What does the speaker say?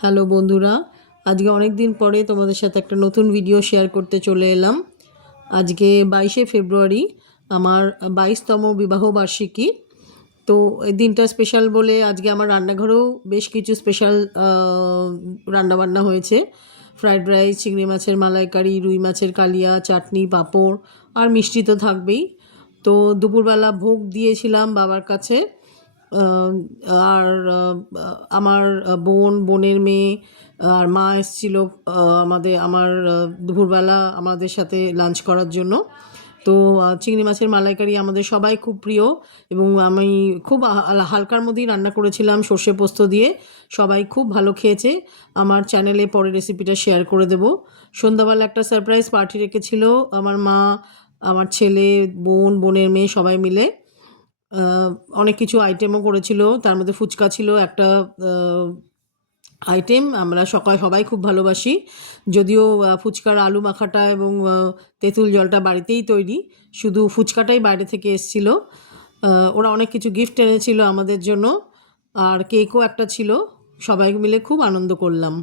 Hello বন্ধুরা, আজকে অনেক দিন পরে তোমাদের সাথে একটা নতুন ভিডিও শেয়ার করতে চলে এলাম। আজকে 22শে ফেব্রুয়ারি আমার 22তম বিবাহবার্ষিকী। তো এই দিনটা স্পেশাল বলে আজকে আমার রান্নাঘরেও বেশ কিছু স্পেশাল রান্নাবান্না হয়েছে। ফ্রাইড রাইস, চিংড়ি মাছের মালাইকারি, রুই মাছের কালিয়া, চাটনি, পাঁপড় আর মিষ্টি তো থাকবেই। তো দুপুরবেলা ভোগ দিয়েছিলাম বাবার কাছে। আহ, আর আমার বোনের মেয়ে আর মা এসেছিল আমার দুপুরবেলা আমাদের সাথে লাঞ্চ করার জন্য। তো চিংড়ি মাছের মালাইকারি আমাদের সবাই খুব প্রিয় এবং আমি খুব হালকার মধ্যেই রান্না করেছিলাম সর্ষে পোস্ত দিয়ে। সবাই খুব ভালো খেয়েছে। আমার চ্যানেলে পরে রেসিপিটা শেয়ার করে দেব। সন্ধ্যাবেলা একটা সারপ্রাইজ পার্টি রেখেছিল আমার মা, আমার ছেলে, বোনের মেয়ে সবাই মিলে। অনেক কিছু আইটেমও করেছিল, তার মধ্যে ফুচকা ছিল একটা আইটেম। আমরা সবাই খুব ভালোবাসি, যদিও ফুচকার আলু মাখাটা এবং তেঁতুল জলটা বাড়িতেই তৈরি, শুধু ফুচকাটাই বাইরে থেকে এসছিল। ওরা অনেক কিছু গিফট এনেছিল আমাদের জন্য, আর কেকও একটা ছিল। সবাই মিলে খুব আনন্দ করলাম।